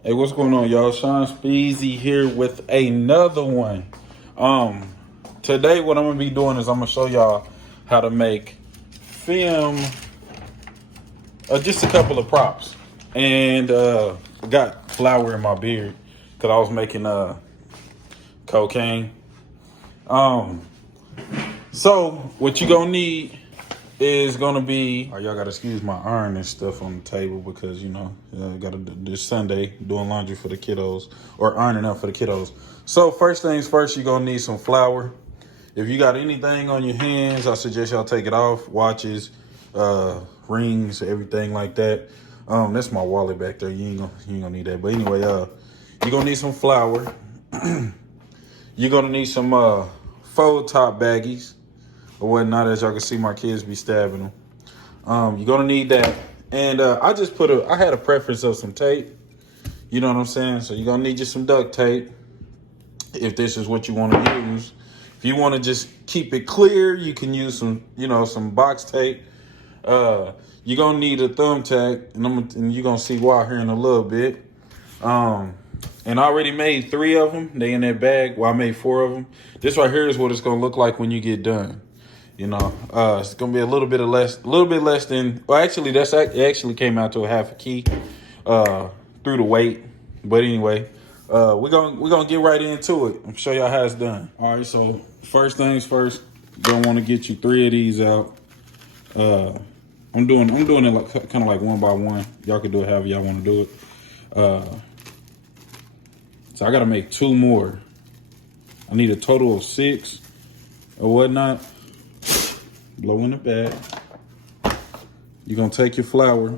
Hey, what's going on, y'all? Shawn Speezy here with another one. Today what I'm gonna be doing is I'm gonna show y'all how to make film, just a couple of props, and got flour in my beard because I was making cocaine. So what you gonna need is gonna be. Oh, y'all gotta excuse my iron and stuff on the table because gotta do this Sunday doing laundry for the kiddos or ironing up for the kiddos. So first things first, you're gonna need some flour. If you got anything on your hands, I suggest y'all take it off. Watches, rings, everything like that. That's my wallet back there. You ain't gonna need that. But anyway, you're gonna need some flour. You're gonna need some fold top baggies or whatnot. As y'all can see, my kids be stabbing them. You're gonna need that, and I had a preference of some tape. You know what I'm saying? So you're gonna need just some duct tape if this is what you want to use. If you want to just keep it clear, you can use some box tape. You're gonna need a thumbtack, and you're gonna see why here in a little bit. And I already made 3 of them. They in that bag. Well, I made 4 of them. This right here is what it's gonna look like when you get done. It's gonna be a little bit less than. Well, actually, it actually came out to a half a key through the weight. But anyway, we're gonna get right into it. I'll show y'all how it's done. All right. So first things first, you're gonna want to get you 3 of these out. I'm doing it like kind of like one by one. Y'all can do it however y'all want to do it. So I gotta make 2 more. I need a total of 6 or whatnot. Blow in the bag. You're gonna take your flour.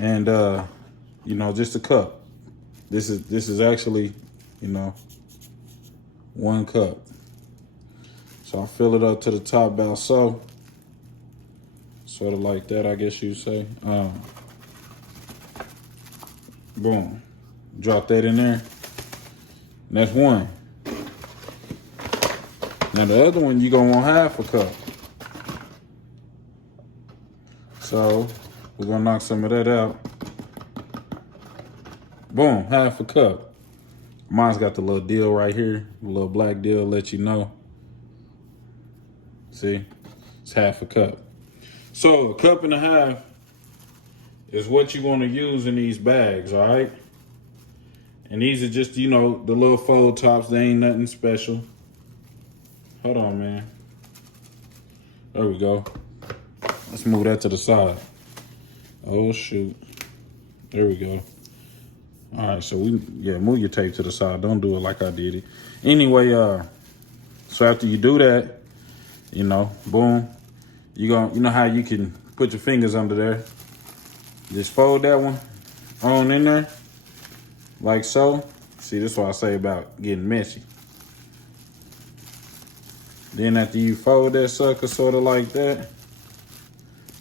And just a cup. This is actually, 1 cup. So I fill it up to the top about so. Sort of like that, I guess you'd say. Boom. Drop that in there. And that's 1. Now the other one, you're gonna want half a cup. So we're gonna knock some of that out. Boom, half a cup. Mine's got the little deal right here, the little black deal, let you know. See, it's half a cup. So 1.5 cups is what you want to use in these bags, all right? And these are just, the little fold tops. They ain't nothing special. Hold on, man. There we go. Let's move that to the side. Oh, shoot. There we go. All right, so move your tape to the side. Don't do it like I did it. Anyway, so after you do that, boom, you know how you can put your fingers under there. Just fold that one on in there, like so. See, this is what I say about getting messy. Then after you fold that sucker sort of like that,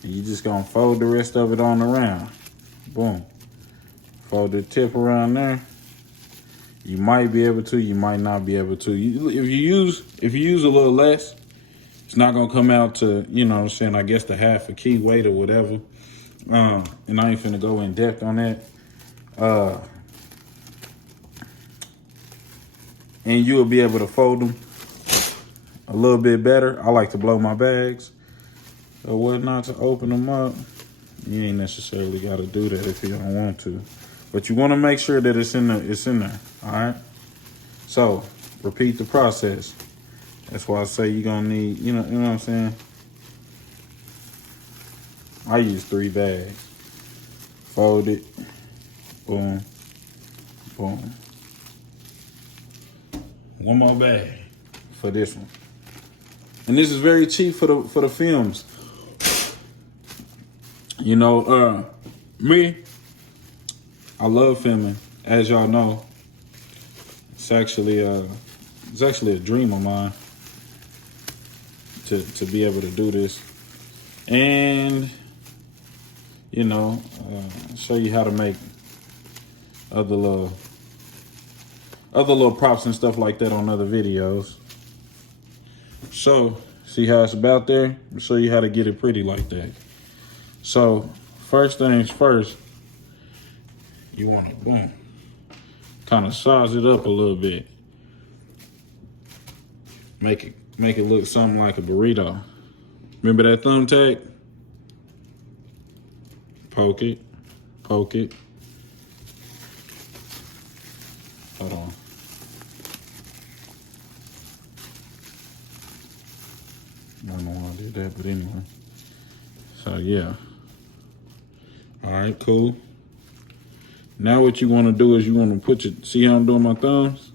you just gonna fold the rest of it on around. Boom. Fold the tip around there. You might be able to, you might not be able to. If you use a little less, it's not gonna come out to, I guess the half a key weight or whatever. And I ain't finna go in depth on that. And you will be able to fold them a little bit better. I like to blow my bags or whatnot to open them up. You ain't necessarily got to do that if you don't want to, but you want to make sure that it's in there. All right. So repeat the process. That's why I say you're gonna need, you know what I'm saying? I use 3 bags. Fold it. Boom. Boom. 1 more bag for this one. And this is very cheap for the films. Me, I love filming, as y'all know. It's actually a dream of mine to be able to do this. And show you how to make other little props and stuff like that on other videos. So See how it's about there? I'll show you how to get it pretty like that. So, first things first, you want to, boom, kind of size it up a little bit. Make it look something like a burrito. Remember that thumbtack? Poke it, poke it. Hold on. I don't know why I did that, but anyway. So yeah. All right, cool. Now what you want to do is you want to put your, see how I'm doing my thumbs?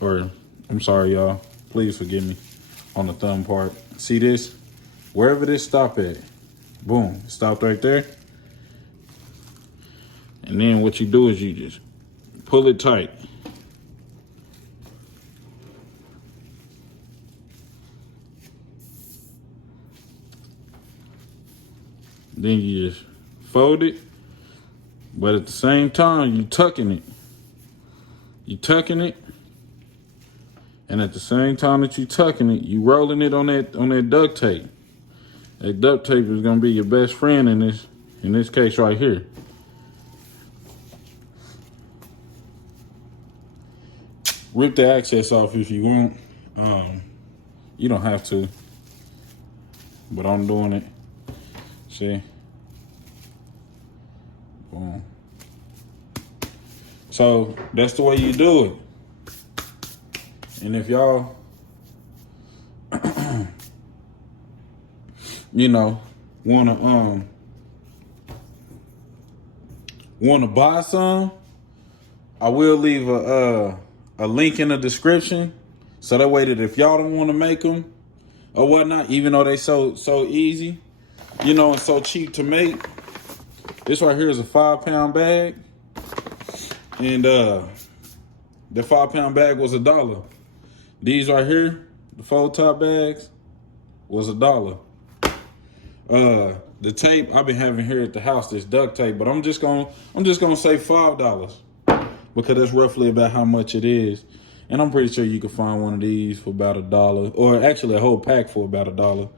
Or, I'm sorry, y'all. Please forgive me on the thumb part. See this? Wherever this stop at, boom, it stopped right there. And then what you do is you just pull it tight. Then you just fold it, but at the same time, you tucking it. You tucking it, and at the same time that you tucking it, you rolling it on that duct tape. That duct tape is gonna be your best friend in this case right here. Rip the access off if you want. You don't have to, but I'm doing it. See? Boom. So that's the way you do it. And if y'all, you know, wanna buy some, I will leave a link in the description, so that way that if y'all don't want to make them or whatnot, even though they so easy, you know, and so cheap to make. This right here is a 5-pound bag, and the 5-pound bag was $1. These right here, the fold top bags, was $1. The tape I've been having here at the house, this duct tape, but I'm just gonna say $5 because that's roughly about how much it is. And I'm pretty sure you can find one of these for about $1, or actually a whole pack for about $1.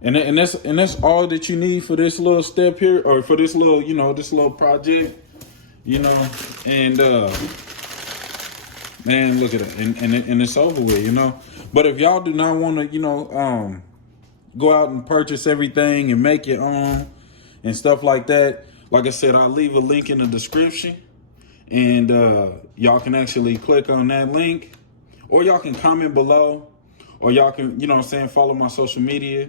And that's all that you need for this little step here, or for this little, you know, this little project, you know. And man, look at it, and it's over with, you know. But if y'all do not want to, you know, go out and purchase everything and make your own and stuff like that, like I said, I'll leave a link in the description, and y'all can actually click on that link, or y'all can comment below, or y'all can, you know what I'm saying, follow my social media.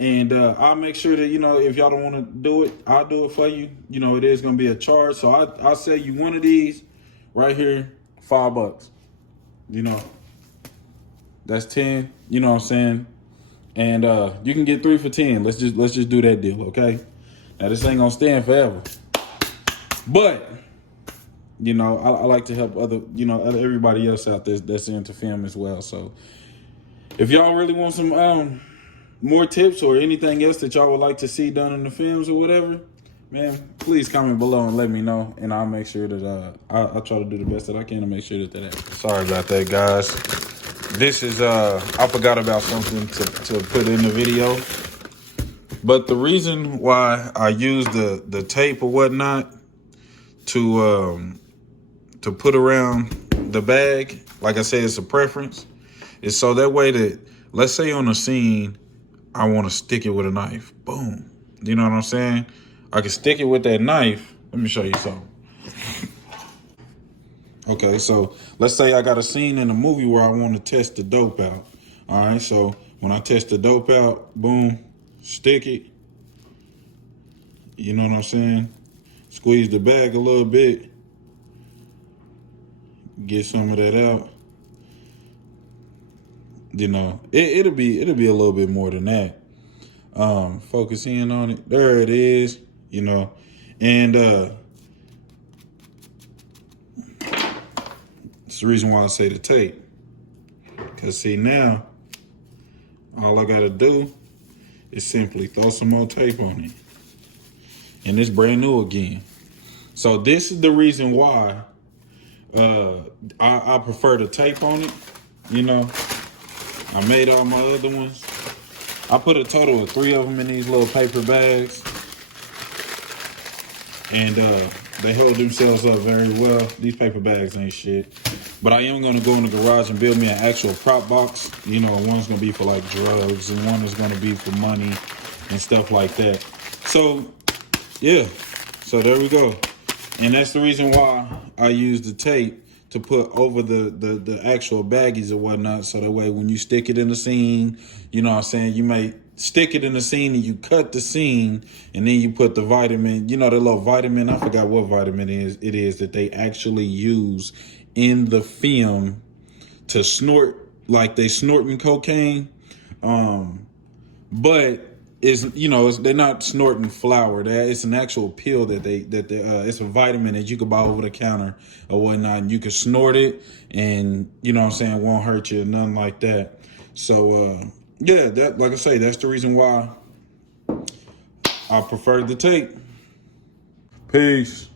And I'll make sure that, you know, if y'all don't want to do it, I'll do it for you. You know, it is going to be a charge. So I'll sell you one of these right here, $5. You know, that's 10, you know what I'm saying? And you can get 3 for 10. Let's just do that deal, okay? Now, this ain't going to stand forever. But, you know, I like to help everybody else out there that's into film as well. So if y'all really want some more tips or anything else that y'all would like to see done in the films or whatever, man, please comment below and let me know, and I'll make sure that I'll try to do the best that I can to make sure that happens. Sorry about that, guys. This is I forgot about something to put in the video, but the reason why I use the tape or whatnot to put around the bag, like I said, it's a preference, is so that way that, let's say on a scene, I want to stick it with a knife. Boom. You know what I'm saying? I can stick it with that knife. Let me show you something. Okay, so let's say I got a scene in a movie where I want to test the dope out. All right, so when I test the dope out, boom, stick it. You know what I'm saying? Squeeze the bag a little bit. Get some of that out. You know, it'll be a little bit more than that. Focus in on it. There it is. You know, and it's the reason why I say the tape. Cause see, now all I gotta do is simply throw some more tape on it, and it's brand new again. So this is the reason why I prefer the tape on it. You know, I made all my other ones. I put a total of 3 of them in these little paper bags. And they hold themselves up very well. These paper bags ain't shit. But I am gonna go in the garage and build me an actual prop box. You know, one's gonna be for like drugs and one is gonna be for money and stuff like that. So, yeah. So there we go. And that's the reason why I use the tape to put over the actual baggies or whatnot. So that way when you stick it in the scene, you know what I'm saying, you may stick it in the scene and you cut the scene and then you put the vitamin, you know, the little vitamin, I forgot what vitamin it is that they actually use in the film to snort, like they snorting cocaine. But is, you know, they're not snorting flour. It's an actual pill that it's a vitamin that you could buy over the counter or whatnot, and you can snort it, and you know what I'm saying, it won't hurt you, nothing like that. So yeah, that, like I say, that's the reason why I prefer the tape. Peace.